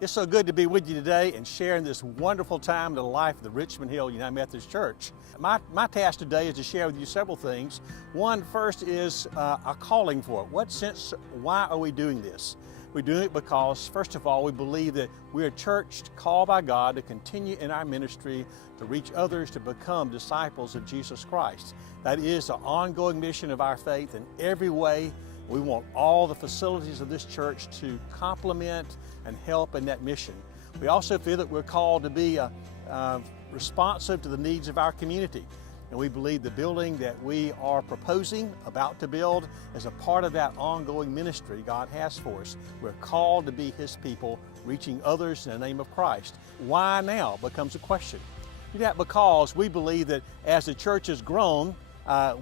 It's so good to be with you today and sharing this wonderful time in the life of the Richmond Hill United Methodist Church. My task today is to share with you several things. One, first is a calling for it. Why are we doing this? We're doing it because, first of all, we believe that we're a church called by God to continue in our ministry to reach others to become disciples of Jesus Christ. That is the ongoing mission of our faith in every way. We want all the facilities of this church to complement and help in that mission. We also feel that we're called to be responsive to the needs of our community. And we believe the building that we are proposing, about to build, is a part of that ongoing ministry God has for us. We're called to be His people, reaching others in the name of Christ. Why now becomes a question. Do that because we believe that as the church has grown,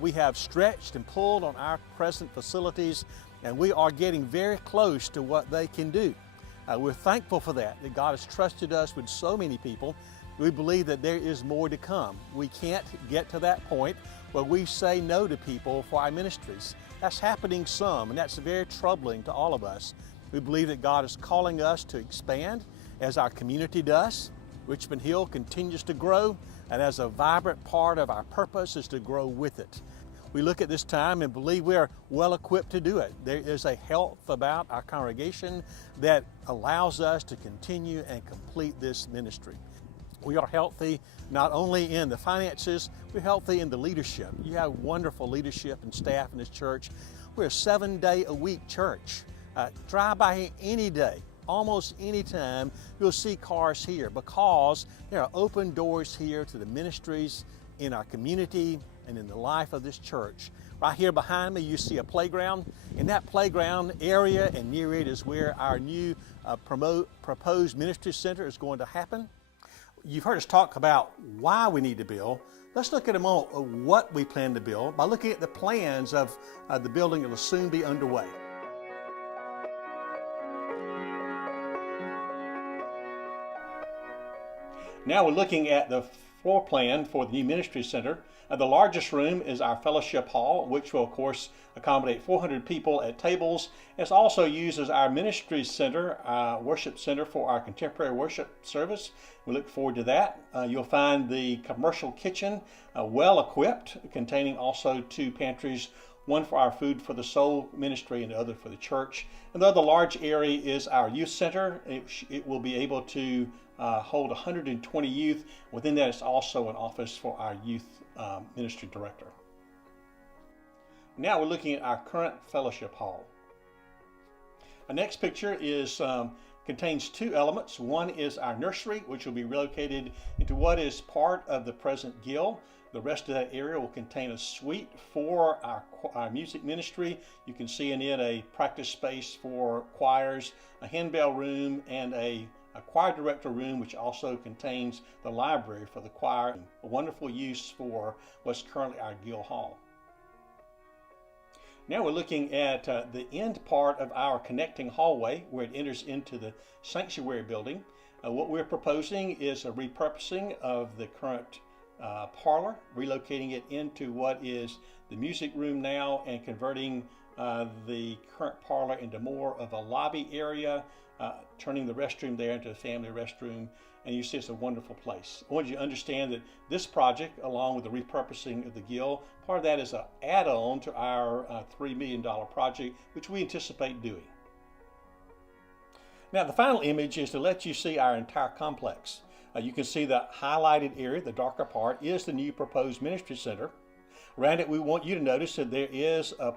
we have stretched and pulled on our present facilities, and we are getting very close to what they can do. We're thankful for that God has trusted us with so many people. We believe that there is more to come. We can't get to that point where we say no to people for our ministries. That's happening some, and that's very troubling to all of us. We believe that God is calling us to expand as our community does. Richmond Hill continues to grow, and as a vibrant part of our purpose is to grow with it. We look at this time and believe we are well equipped to do it. There is a health about our congregation that allows us to continue and complete this ministry. We are healthy not only in the finances, we're healthy in the leadership. You have wonderful leadership and staff in this church. We're a 7-day-a-week church. Drive by here any day, almost any time, you'll see cars here because there are open doors here to the ministries in our community and in the life of this church. Right here behind me, you see a playground. In that playground area and near it is where our new proposed ministry center is going to happen. You've heard us talk about why we need to build. Let's look at a moment of what we plan to build by looking at the plans of the building that will soon be underway. Now we're looking at the floor plan for the new ministry center. The largest room is our fellowship hall, which will of course accommodate 400 people at tables. It's also used as our ministry center, worship center for our contemporary worship service. We look forward to that. You'll find the commercial kitchen well equipped, containing also 2 pantries, one for our Food for the Soul ministry and the other for the church. And the other large area is our youth center. It will be able to hold 120 youth. Within that is also an office for our youth ministry director. Now we're looking at our current fellowship hall. Our next picture contains 2 elements. One is our nursery, which will be relocated into what is part of the present Buil. The rest of that area will contain a suite for our music ministry. You can see in it a practice space for choirs, a handbell room, and a choir director room, which also contains the library for the choir. A wonderful use for what's currently our Buil Hall. Now we're looking at the end part of our connecting hallway where it enters into the sanctuary building. What we're proposing is a repurposing of the current parlor, relocating it into what is the music room now and converting the current parlor into more of a lobby area, turning the restroom there into a family restroom, and you see it's a wonderful place. I want you to understand that this project, along with the repurposing of the Buil, part of that is an add-on to our $3 million project, which we anticipate doing. Now the final image is to let you see our entire complex. You can see the highlighted area, the darker part, is the new proposed ministry center. Around it, we want you to notice that there is a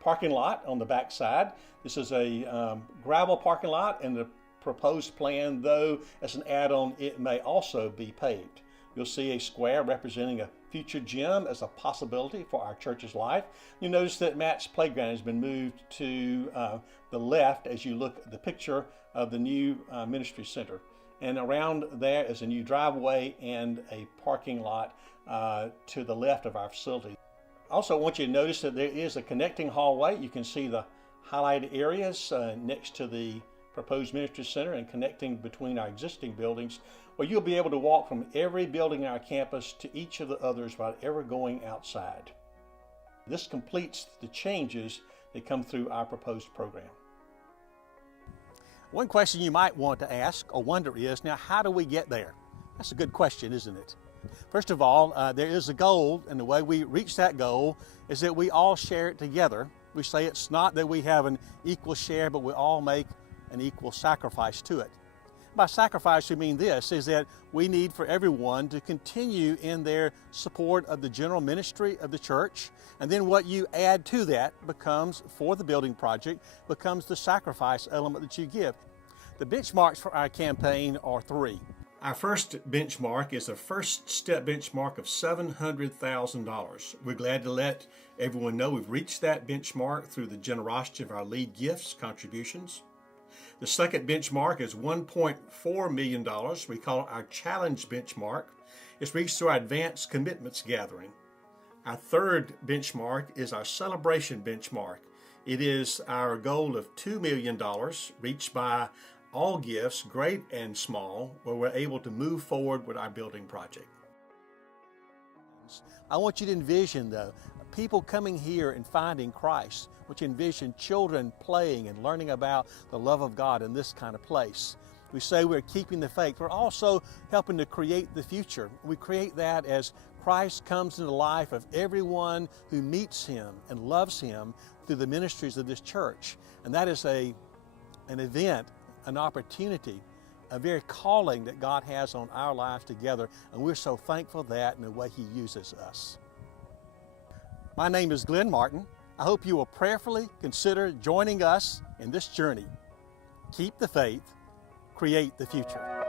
parking lot on the back side. This is a gravel parking lot, and the proposed plan, though as an add-on, it may also be paved. You'll see a square representing a future gym as a possibility for our church's life. You'll notice that Matt's playground has been moved to the left as you look at the picture of the new ministry center. And around there is a new driveway and a parking lot to the left of our facility. Also, I want you to notice that there is a connecting hallway. You can see the highlighted areas next to the proposed ministry center and connecting between our existing buildings, where you'll be able to walk from every building in our campus to each of the others without ever going outside. This completes the changes that come through our proposed program. One question you might want to ask or wonder is, now how do we get there? That's a good question, isn't it? First of all, there is a goal, and the way we reach that goal is that we all share it together. We say it's not that we have an equal share, but we all make an equal sacrifice to it. By sacrifice, we mean this, is that we need for everyone to continue in their support of the general ministry of the church, and then what you add to that becomes, for the building project, becomes the sacrifice element that you give. The benchmarks for our campaign are three. Our first benchmark is a first step benchmark of $700,000. We're glad to let everyone know we've reached that benchmark through the generosity of our lead gifts contributions. The second benchmark is $1.4 million. We call it our challenge benchmark. It's reached through our advanced commitments gathering. Our third benchmark is our celebration benchmark. It is our goal of $2 million reached by all gifts, great and small, where we're able to move forward with our building project. I want you to envision, though, people coming here and finding Christ. I want you to envision children playing and learning about the love of God in this kind of place. We say we're keeping the faith. We're also helping to create the future. We create that as Christ comes into the life of everyone who meets Him and loves Him through the ministries of this church. And that is an event, an opportunity, a very calling that God has on our lives together, and we're so thankful for that and the way He uses us. My name is Glenn Martin. I hope you will prayerfully consider joining us in this journey. Keep the faith, create the future.